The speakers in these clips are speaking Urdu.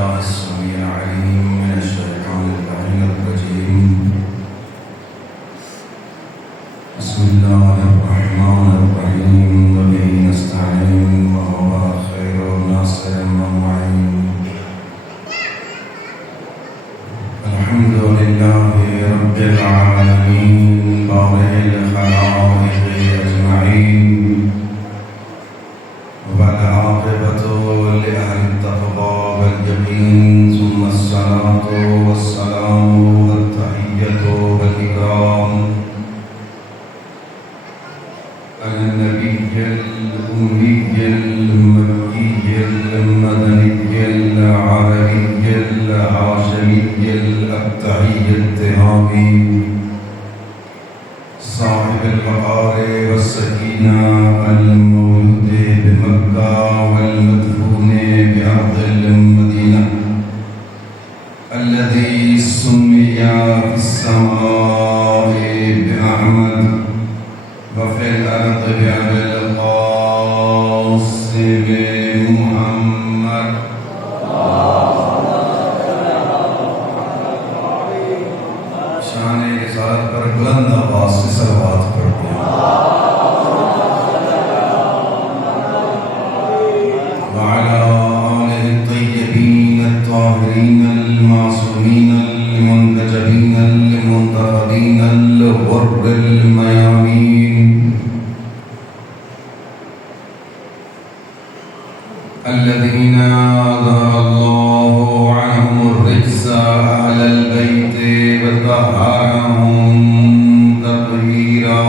بالله السميع العليم من الشيطان اللعين الرجيم. بسم الله الرحمن الرحيم وبه نستعين وهو خير ناصر ومعين. الحمد لله رب العالمين بارئ الخلائق أجمعين، والعاقبة لأهل التقوى واليقين، ثم الصلاة والسلام والتحية والإكرام على النبي الأمي المكي المدني العربي الهاشمي الأبتعي التهامي، صاحب الوقار والسكينة، المولود بمكة والمدفون بأرض المدينة، الذي سمي في السماء بأحمد وفي الأرض بأبي القاسم محمد. شان رسالت پر بلند آواز سے صلوات پڑھتے ہیں. وعلى آله الطيبين الطاهرين المعصومين المنتجبين المنتخبين الغر الميامين، الذين أظهر الله عنهم الرجس أهل البيت وطهرهم تطهيرا.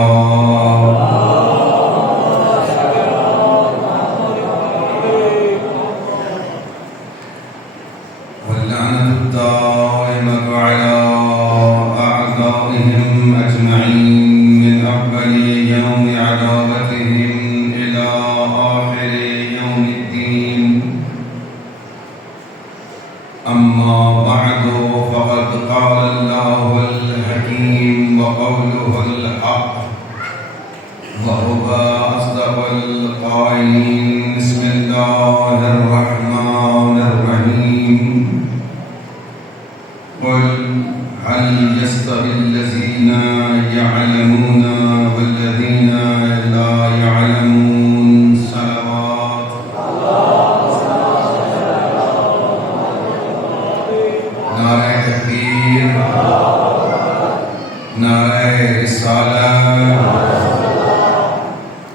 واللعنة الدائمة على أعدائهم أجمعين من أول يوم عداوتهم إلى آخر يوم الدين. أما بعد، فقد قال الله الحكيم وقوله الحق وهو أصدق القائلين. بسم الله الرحمن الرحيم. قل هل يستوي الذين يعلمون والذين لا يعلمون؟ صلوات نعرہ تکبیر، نعرہ رسالت.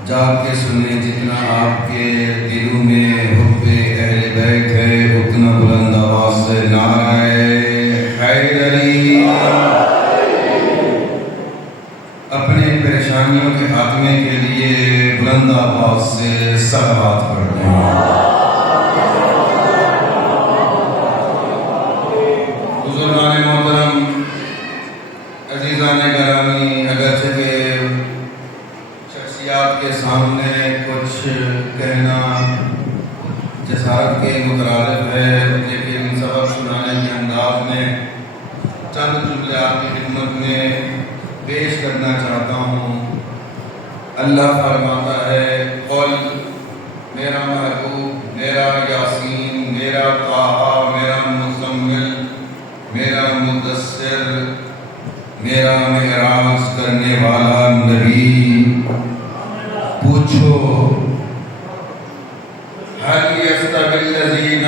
جا کے سنیں، جتنا آپ کے دلوں میں حب اہل بیت ہے اتنا بلند آواز سے نعرہ حیدری. اپنے پریشانیوں کے خاتمے کے لیے بلند آواز سے صلوات پڑھتے ہیں. بزرگان محترم، عزیزان گرامی، اگرچہ کہ شخصیات کے سامنے کچھ کہنا جسارت کے مترادف ہے، لیکن سبق سنانے کے انداز میں چند جملے آپ کی خدمت میں پیش کرنا چاہتا ہوں. اللہ فرماتا ہے، قل میرا محبوب، میرا یاسین، میرا طٰہٰ، میرا مزمل، میرا مدثر، میرا معراج کرنے والا نبی، پوچھو هل يستوي الذين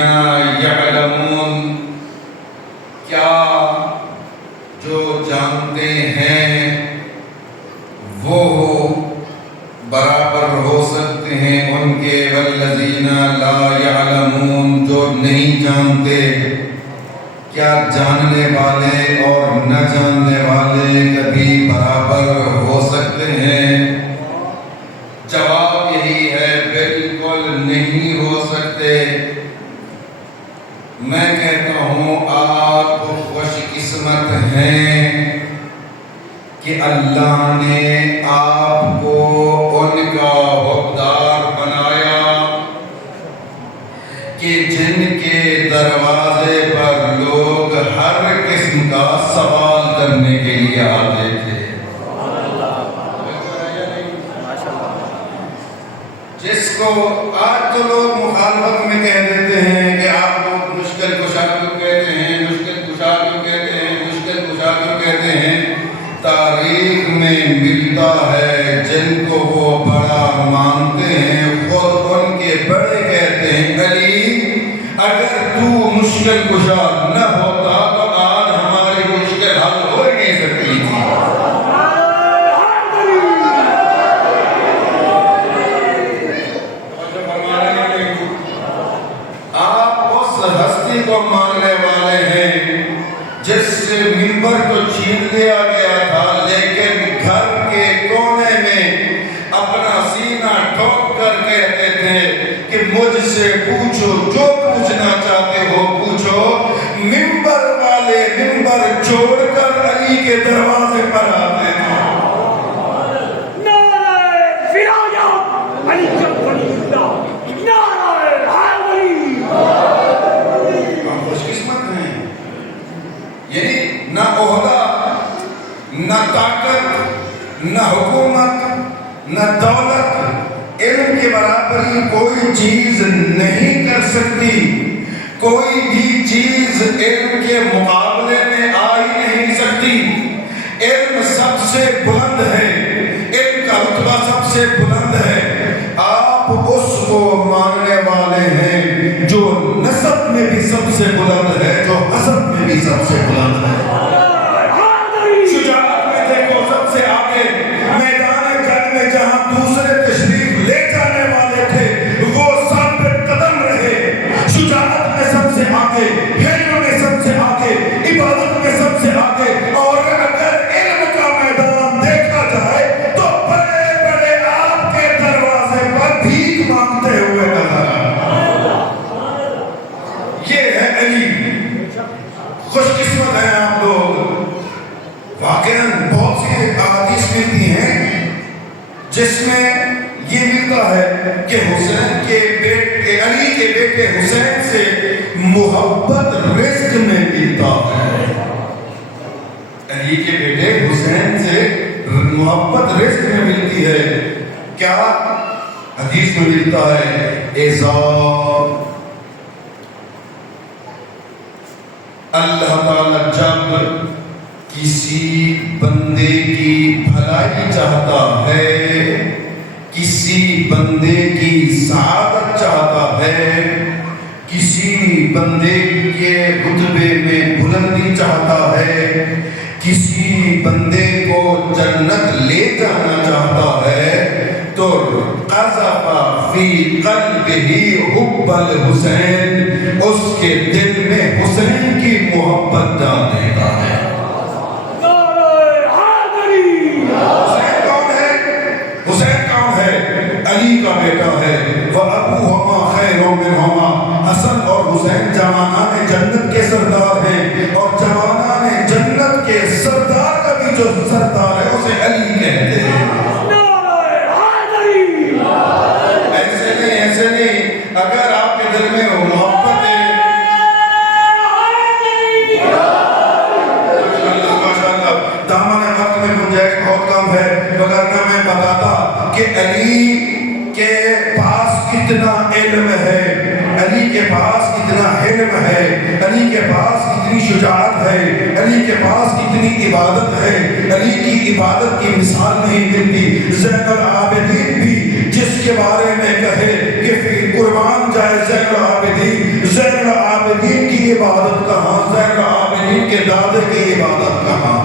يعلمون، کیا جو جانتے ہیں وہ برابر ہو سکتے ہیں ان کے، والذین لا يعلمون، جو نہیں جانتے، کیا جاننے والے اور نہ جاننے والے کبھی برابر ہو سکتے ہیں؟ جواب یہی ہے، بالکل نہیں ہو سکتے. میں کہتا ہوں آپ خوش قسمت ہیں کہ اللہ نے آپ کو ان کا حقدار بنایا کہ جن کے دروازے پر لوگ ہر قسم کا سوال کرنے کے لیے آتے تھے. جس کو آج تو لوگ مخالفت میں کہہ دیتے ہیں کہ آپ لوگ مشکل کشا اگر تو مشکل کشا نہ ہوتا تو آج ہماری مشکل حل ہو ہی نہیں سکتی تھی۔ آپ اس ہستی کو ماننے والے ہیں جس سے منبر کو چھین لیا گیا تھا، لیکن گھر کے کونے میں اپنا سینہ ٹھوک کر کہتے تھے کہ مجھ سے پوچھو جو پوچھنا چاہتے ہو پوچھو۔ منبر والے منبر چھوڑ کر علی کے دروازے پر آتے تھے۔ ہم خوش قسمت ہیں، یعنی نہ عہدہ، نہ طاقت، نہ حکومت، نہ دولت، علم کے برابری کوئی چیز نہیں کر سکتی۔ کوئی بھی چیز علم کے مقابلے میں آ ہی نہیں سکتی۔ علم سب سے بلند ہے، علم کا رتبہ سب سے بلند ہے۔ آپ اس کو ماننے والے ہیں جو نسب میں بھی سب سے بلند ہے، جو حسب میں بھی سب سے بلند ہے۔ شجاعت میں دیکھو سب سے آگے، میدان جنگ میں جہاں دوسرے تشریف لے جانے والے تھے وہ ثابت قدم رہے۔ شجاعت میں سب سے آگے، علم میں سب سے آگے، عبادت میں سب سے آگے۔ اور اگر علم کا میدان دیکھا جائے تو بڑے بڑے آپ کے دروازے پر بھیک مانگتے ہوئے نظر آئے۔ یہ ہے علی۔ خوش قسمت ہیں آپ لوگ۔ واقعاً بہت سی احادیث ملتی ہیں جس میں یہ ملتا ہے کہ حسین کے بیٹے علی کے بیٹے حسین سے محبت رزق میں ملتا ہے۔ علی کے بیٹے حسین سے محبت رزق میں ملتی ہے۔ کیا حدیث میں ملتا ہے؟ اللہ تعالیٰ جب کسی بندے کی بھلائی چاہتا ہے، کسی بندے کی سعادت چاہتا ہے، کسی بندے کے رتبے میں بلندی چاہتا ہے، کسی بندے کو جنت لے جانا چاہتا ہے تو قذف فی قلبہ حب الحسین، اس کے دل میں حسین کی محبت ڈال دیتا ہے۔ علی کا بیٹا ہے، وَأَبُوهُمَا خَيْرٌ مِّنْهُمَا۔ حسن اور حسین جوانان جنت کے سردار ہیں، اور جوانان جنت کے سردار کا بھی جو سردار ہے اسے علی کہتے ہیں۔ ایسے نہیں اگر آپ کے دل میں محبت ہے، ماشاءاللہ دامن وقت میں گنجائش بہت کم ہے، وگرنہ میں بتاتا کہ علی کے پاس کتنا علم ہے، علی کے پاس کتنا علم ہے، علی کے پاس کتنی شجاعت ہے، علی کے پاس کتنی عبادت ہے۔ علی کی عبادت کی مثال نہیں ملتی۔ زین العابدین بھی جس کے بارے میں کہے کہ پھر قربان جائے زین العابدین، زین العابدین کی عبادت کہاں، زین العابدین کے دادے کی عبادت کہاں۔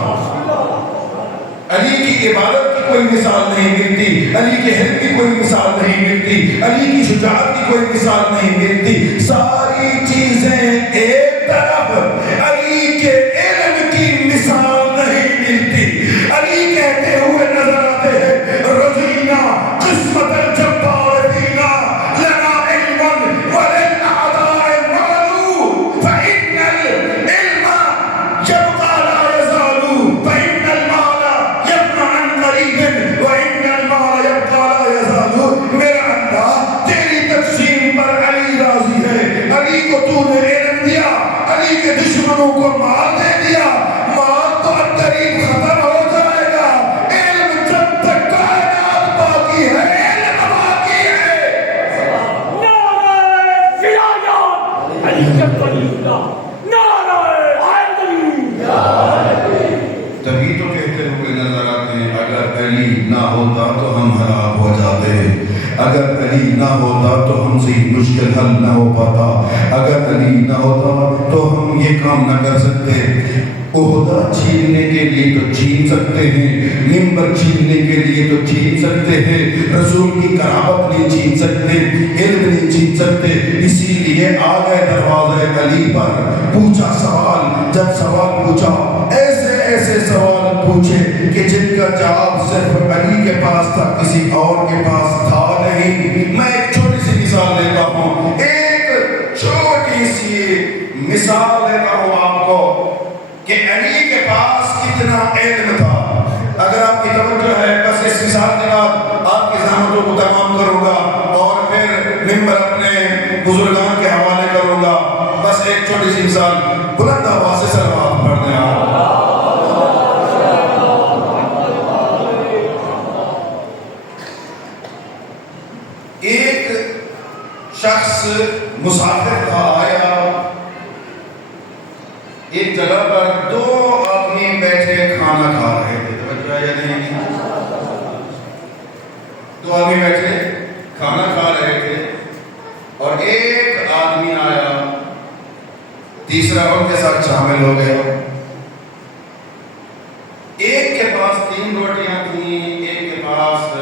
علی کی عبادت کی کوئی مثال نہیں ملتی، علی کے علم کی کوئی مثال نہیں ملتی، علی کی شجاعت کی کوئی مثال نہیں ملتی۔ ساری چیزیں ایک طرف، علی کے علم کی مثال نہیں ملتی۔ علی کہتے ہوئے نظر آتے ہیں رضینا قسمت الجبار فینا لنا علم وللأعداء مال فإن العلم يبقى لا يزال فإن المال يبقى عن قريب وإن المال يبقى لا يزال۔ میرا اللہ تیری تقسیم پر علی راضی ہے۔ علی کو تو نے علم دیا، علی کے دشمنوں کو مال دے دیا۔ مال تو قریب ختم ہو جائے گا، علم جب تک کائنات باقی ہے علم باقی ہے۔ نعرہ فلاح علی کے قریب، نعرہ حیدری۔ تبھی تو کہتے ہوئے نظر آتے ہیں اگر علی نہ ہوتا تو ہم ہلاک ہو جاتے، اگر علی نہ ہوتا تو ہم سے مشکل حل نہ ہو پاتا، اگر علی نہ ہوتا تو ہم یہ کام نہ کر سکتے۔ عہدہ چھیننے کے لیے تو چھین سکتے ہیں، منبر چھیننے کے لیے تو چھین سکتے ہیں، رسول کی قرابت نہیں چھین سکتے، علم نہیں چھین سکتے۔ اسی لیے آ گئے دروازے علی پر، پوچھا سوال، جب سوال پوچھا ایسے ایسے سوال پوچھے کہ جن کا جواب صرف علی کے پاس تھا، کسی اور کے پاس تھا نہیں۔ میں ایک چھوٹی سی مثال لیتا ہوں، ایک چھوٹی سی مثال دیتا ہوں آپ کو کہ علی کے پاس کتنا علم تھا۔ اگر آپ کی توجہ ہے بس اس مثال کے بعد آپ کی زحمتوں کو تمام کروں گا اور پھر ممبر اپنے بزرگان کے حوالے کروں گا۔ بس ایک چھوٹی سی مثال، بلند آواز سے صلوات پڑھ دیں آپ۔ ایک شخص مسافر تھا، آیا ایک جگہ پر، دو آدمی بیٹھے کھانا کھا رہے تھے، توجہ ہے یا نہیں؟ دو آدمی بیٹھے کھانا کھا رہے تھے اور ایک آدمی آیا، تیسرا ان کے ساتھ شامل ہو گیا۔ ایک کے پاس 3 روٹیاں تھیں، ایک کے پاس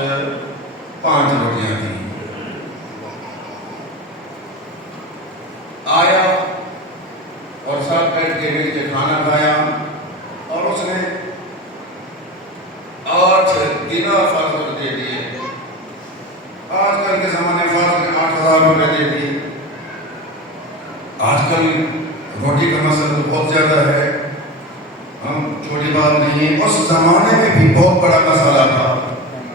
5 روٹیاں تھیں۔ آیا اور ساتھ بیٹھ کے مل کے کھانا کھایا اور اس نے 8 دینار فاضل دے دیے۔ آج کل کے زمانے فاضل 8,000 روپے دے دیے۔ آج کل روٹی کا مسئلہ بہت زیادہ ہے، ہم چھوٹی بات نہیں ہے، اس زمانے میں بھی بہت بڑا مسئلہ تھا۔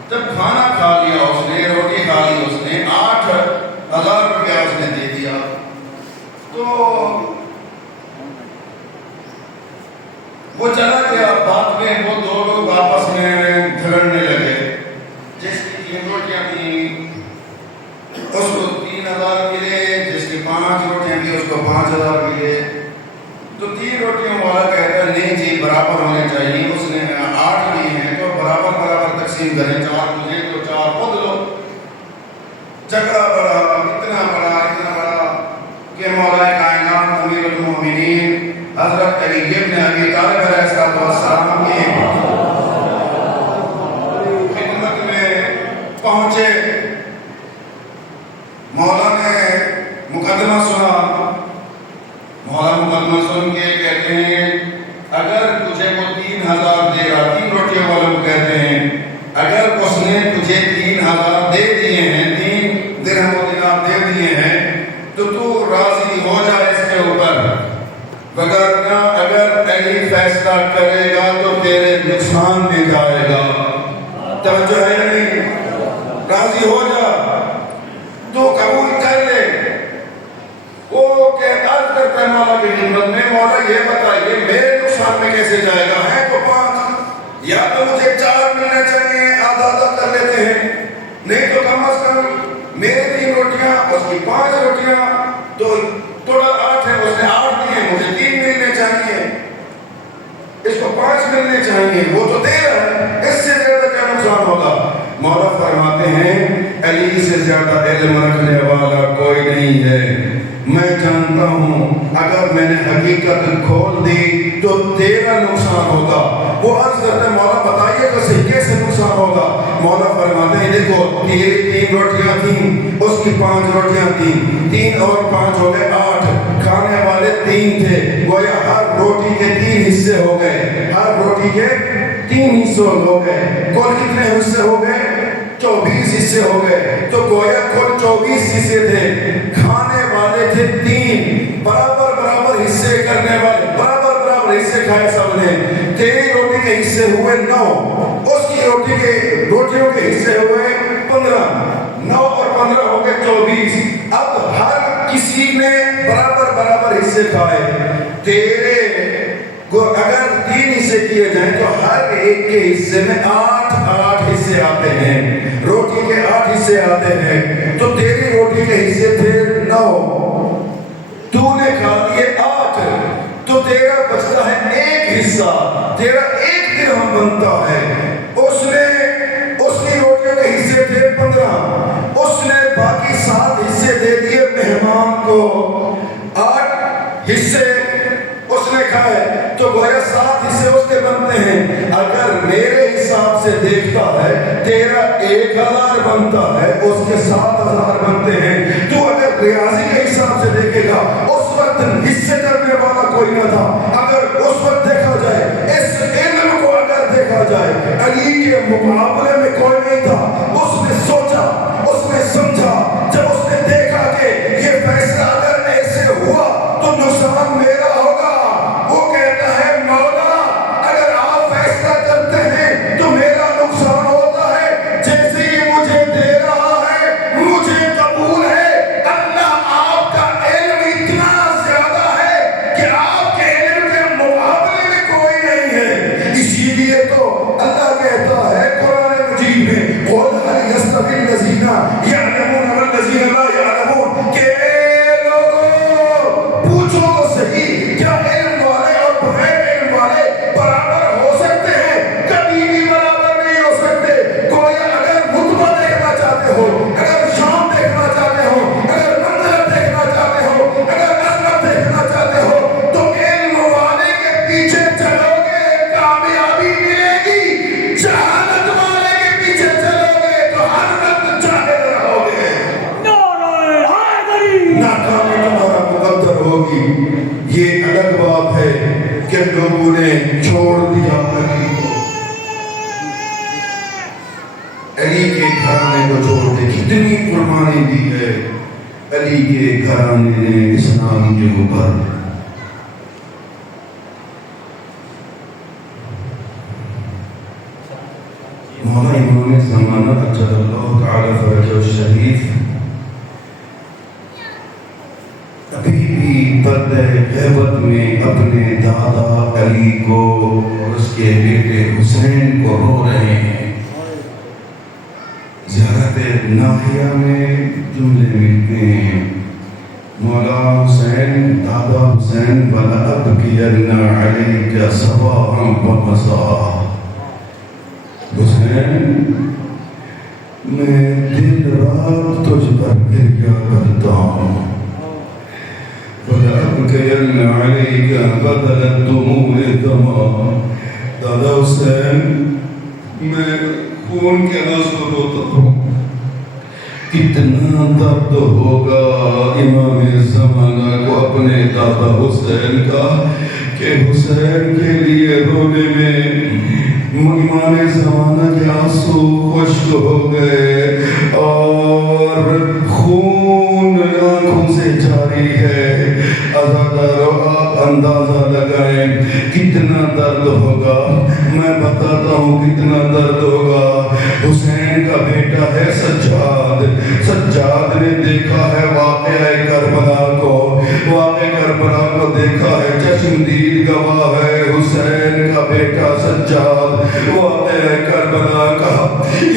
جب کھانا کھا لیا اس نے، روٹی کھا لی اس نے، 8,000 روپیہ اس نے دے دیا، تو وہ چلا گیا۔ بعد میں وہ دو لوگ آپس میں جھگڑنے لگے، جس کی 3 روٹیاں تھیں اس کو 3,000 ملے، جس کی 5 روٹیاں تھیں اس کو 5,000 ملے۔ تو 3 روٹیوں والا کہتا ہے نہیں جی برابر ہونے چاہیے، اس نے 8 لی ہیں تو برابر برابر تقسیم کریں، 4 مجھے تو 4 خود لو۔ جھگڑا بڑا، اتنا بڑا کہ مولا کائنات امیر المومنین حضرت علی ابن ابی طالب علیہ السلام کی خدمت میں پہنچے۔ مولا نے مقدمہ سنا، مولا مقدمہ سن کے کہتے ہیں اگر تجھے وہ 3,000 دے رہا، 3 روٹیوں والوں کو کہتے ہیں اگر اس نے تجھے 3,000 دے دیے ہیں، 3 درہم و دینار دے دیے ہیں تو تو راضی ہو جائے اس کے اوپر، وگرنہ اگر علی فیصلہ کرے گا تو تیرے نقصان میں جائے گا۔ توجہ ہے یا نہیں؟ راضی ہو جا تو قبول کر لے۔ وہ کہتا کرتا ہے مولا کی خدمت میں، مولا یہ بتائیے میرے نقصان میں کیسے جائے گا؟ ہے تو 5، یا تو مجھے 4 ملنے چاہیے، آدھا آدھا کر لیتے ہیں، نہیں تو کم از کم میرے 3 روٹیاں اس کی 5 روٹیاں، تو ٹوٹل 8 ہے، اس نے 8 دیے، مجھے 3 ملنے چاہیے، اس کو 5 ملنے چاہیے، وہ تو دے رہا ہے، اس سے زیادہ کیا نقصان ہوگا؟ مولا فرماتے ہیں علی سے زیادہ علم رکھنے والا کوئی نہیں ہے، میں جانتا ہوں اگر میں نے حقیقت کھول دی تو تیرا نقصان ہوگا۔ وہ عرض کرتے ہیں مولا بتائیے تو صحیح کیسے نقصان ہوگا؟ مولا فرماتے ہیں دیکھو تیری 3 روٹیاں تھیں، اس کی 5 روٹیاں تھیں، 3 اور 5 ہو گئے 8، کھانے والے 3 تھے، گویا ہر روٹی کے 3 حصے ہو گئے، ہر روٹی کے 3 حصے ہو گئے، کل کتنے حصے ہو گئے؟ 24 حصے ہو گئے، تو گویا کل 24 حصے تھے، کھانے والے تھے 3، برابر برابر حصے کرنے والے، برابر برابر حصے کھائے سب نے۔ تیری روٹی کے حصے ہوئے 9، اس کی روٹیوں کے حصے ہوئے 15، 9 اور 15 ہو گئے 24۔ اب ہر کسی نے برابر برابر حصے کھائے، تیرے کو اگر 3 حصے کیے جائیں تو ہر ایک کے حصے میں 8 حصے آتے ہیں، روٹی کے 8 حصے آتے ہیں، تو تیری روٹی کے حصے تھے 9، تو نے کھا لیے 8، تو تیرا بچتا ہے 1 حصہ، تیرا 1 درہم بنتا ہے۔ اس کی روٹیوں کے حصے تھے 15، اس نے باقی 7 حصے دے دیے مہمان کو، 8 حصے اس نے کھائے تو گویا 7 حصے اس کے بنتے ہیں. اگر میرے حساب سے دیکھتا ہے تیرا 1000 بنتا ہے, اس کے 7000 بنتے ہیں. تو اگر ریاضی کے حساب سے دیکھے گا اس وقت حصے کرنے والا کوئی نہ تھا. اگر اس وقت دیکھا جائے, اس علم کو اگر دیکھا جائے, علی کے مقابلے میں کوئی نہیں تھا. اس نے سوچا, اس نے سمجھا, جب اس نے دیکھا کہ یہ فیصلہ اگر ایسے ہوا تو نقصان میرا ہوگا, وہ کہتا ہے مولا اگر آپ فیصلہ کرتے ہیں تو میرا نقصان ہوتا ہے. جیسے یہ مجھے دے رہا ہے مجھے قبول ہے. اللہ آپ کا علم اتنا زیادہ ہے کہ آپ کے علم کے مقابلے میں کوئی نہیں ہے. اسی لیے تو اللہ کہتا ہے قرآن مجید میں قُلْ هَلْ يَسْتَوِي الَّذِينَ يَعْلَمُونَ وَالَّذِينَ لَا يَعْلَمُونَ کہ اے لوگوں پوچھو تو صحیح, کیا علم والے اور بغیر علم والے برابر ہو سکتے ہیں؟ کبھی بھی برابر نہیں ہو سکتے. کوئی اگر رتبہ دیکھنا چاہتے ہو, اگر شان دیکھنا چاہتے ہو, اگر منزلت دیکھنا چاہتے ہو, اگر عظمت دیکھنا چاہتے ہو تو علم والے کے پیچھے چلو گے کامیابی ملے گی. جہالت والے کے پیچھے چلو گے تو ہر وقت جاہل رہو گے, نعرہ حیدری ناکامی تمہارا مقدر ہوگی. یہ الگ بات ہے کہ لوگوں نے چھوڑ دیا علی کو, علی کے گھرانے کو چھوڑ دے. کتنی قربانی دی ہے علی کے گھرانے نے اسلام کے اوپر. مولا امام زمانہ اجل اللہ تعالی فرجہ الشریف ابھی بھی پردہ غیبت میں اپنے دادا علی کو اور اس کے بیٹے حسین کو رو رہے ہیں. زیارت ناحیہ میں جملے ملتے ہیں, مولا حسین دادا حسین وَلَا أَبْكِيَنَّ عَلَيْكَ صَبَاحًا وَمَسَاءً. حسین میں دن رات تجھ پر گریہ کرتا ہوں. وَلَأَبْكِيَنَّ عَلَيْكَ بَدَلَ الدُّمُوعِ دَمًا. دادا حسین میں خون کے آنسو روتا ہوں. کتنا درد ہوگا امام زمانہ کو اپنے دادا حسین کا کہ حسین کے لیے رونے میں امام زمانہ کے آنسو خشک ہو گئے اور خون آنکھوں سے جاری ہے. عزادارو آپ اندازہ لگائیں کتنا درد ہوگا. میں بتاتا ہوں کتنا درد ہوگا. حسین کا بیٹا ہے سجاد. سجاد نے دیکھا ہے واقعہ کربلا کو, واقعہ کربلا کو دیکھا ہے. چشمدید گواہ ہے حسین کا بیٹا سجاد واقعہ کربلا کا.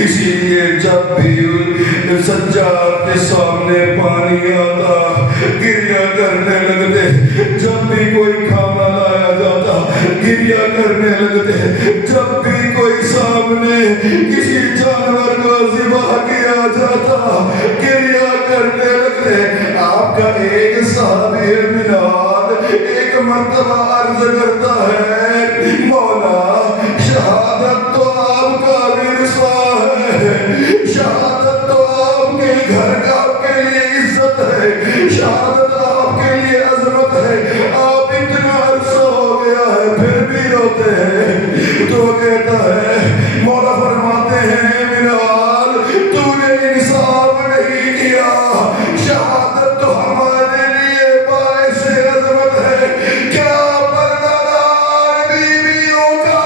اسی لیے جب بھی سجاد کے سامنے پانی آتا گریہ کرنے لگتے. جب بھی کوئی کھانا لایا جاتا گریہ کرنے لگتے. جب بھی کوئی سامنے کسی جانور کو ذبح کیا جاتا گریہ کرنے لگتے. آپ کا ایک صحابی بلال ایک مرتبہ عرض کرتا ہے مولا شہادت تو آپ کا ورثہ ہے, شہادت تو آپ کے گھر کا آپ کے لیے عزت ہے, شہادت آپ کے لیے عظمت ہے. آپ اتنا عرصہ ہو گیا ہے پھر بھی روتے ہیں. تو کہتا ہے مولا فرماتے ہیں بلال تو نے انصاف نہیں کیا. شہادت تو ہمارے لیے باعث عظمت ہے. کیا پردہ دار بیویوں کا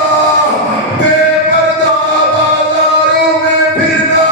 بے پردہ بازاروں میں پھرنا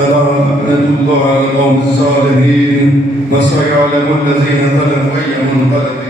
ألا لعنة الله على القوم الظالمين وسيعلم الذين ظلموا أي منقلب